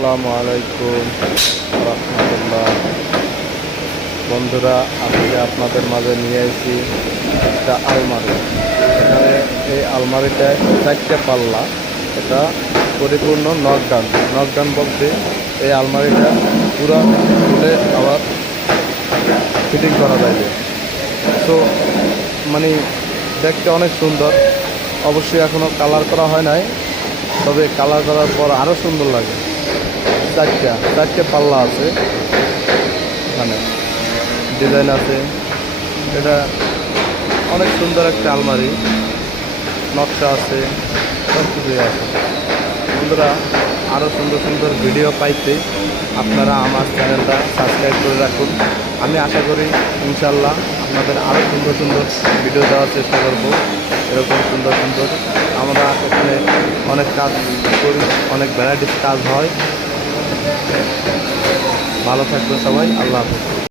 আসসালামু আলাইকুম রহমতুল্লাহ। বন্ধুরা, আজকে আপনাদের মাঝে নিয়ে এসেছি একটা আলমারি। এখানে এই আলমারিটায় 4টে পাল্লা। এটা পরিপূর্ণ নকডাউন বলতে এই আলমারিটা পুরো খুলে আবার ফিটিং করা যাবে। সো মানে দেখতে অনেক সুন্দর। অবশ্যই এখনও কালার করা হয় নাই, তবে কালার করার পর আরও সুন্দর লাগে। চারটে পাল্লা আছে, এখানে ডিজাইন আছে। এটা অনেক সুন্দর একটা আলমারি, নকশা আছে, সব কিছুই আছে। বন্ধুরা, আরও সুন্দর সুন্দর ভিডিও পাইতে আপনারা আমার চ্যানেলটা সাবস্ক্রাইব করে রাখুন। আমি আশা করি ইনশাল্লাহ আপনাদের আরও সুন্দর সুন্দর ভিডিও দেওয়ার চেষ্টা করব। এরকম সুন্দর সুন্দর আমরা এখানে অনেক কাজ করি, অনেক ভ্যারাইটিস কাজ হয়। ভালো থাকবেন সবাই, আল্লাহ হাফেজ।